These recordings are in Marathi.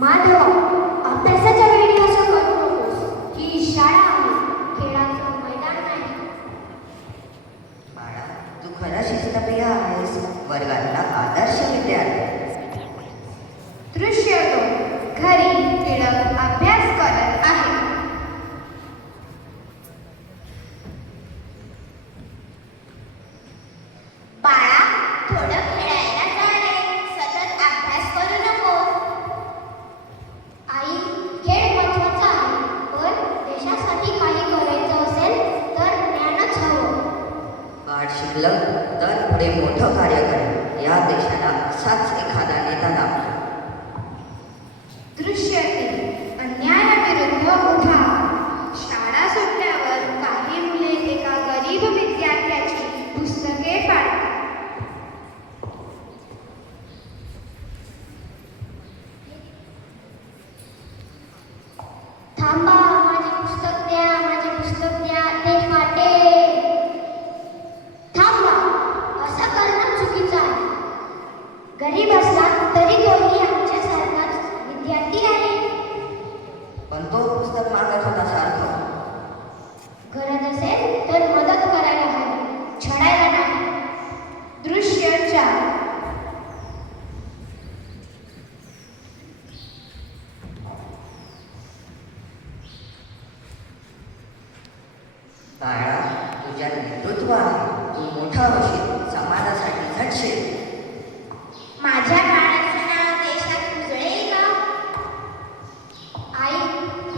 माधवा, अभ्यासाच्या वेळी असं करू नकोस. ही शाळा आहे, खेळाचं मैदान नाही. बाळा, तू खरा शिस्तप्रिय आहेस. वर्गातला आदर्श विद्यार्थी. दृश्य 2. घरी टिळक अभ्यास करत आहे. बाळा, थोडं खेळायला जा रे. सतत अभ्यास करू नको. आई, खेळ महत्वाचा आहे, पण देशासाठी काही करायचं असेल तर ज्ञानच हवं. बाळ शिकलं तर पुढे मोठं कार्य करेल. या देशाला असाच एखादा नेता लाभला. दृश्य 3. अन्यायाविरुद्ध उभा. शाळा सुटल्यावर काही मुले एका गरीब विद्यार्थ्याची पुस्तके फाडतात. थांबा, माझे पुस्तक द्या, माझे पुस्तक द्या, ते फाटेल. थांबा, असं करणं चुकीचं आहे. गरीब असला तरी तोही आमच्यासारखाच विद्यार्थी आहे. पण तो पुस्तक मागत होता सारखं. गरज असेल तर मदत करायला हवी, छळायला नाही. दृश्य 4. बाळा, तुझ्यात नेतृत्व आहे. तू मोठा होशील, समाजासाठी झटशील. माझ्या बाळाचं नाव देशात उजळेल का? आई,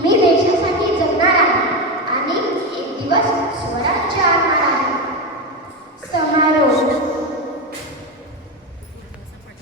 मी देशासाठी जगणार आहे आणि एक दिवस स्वराज्य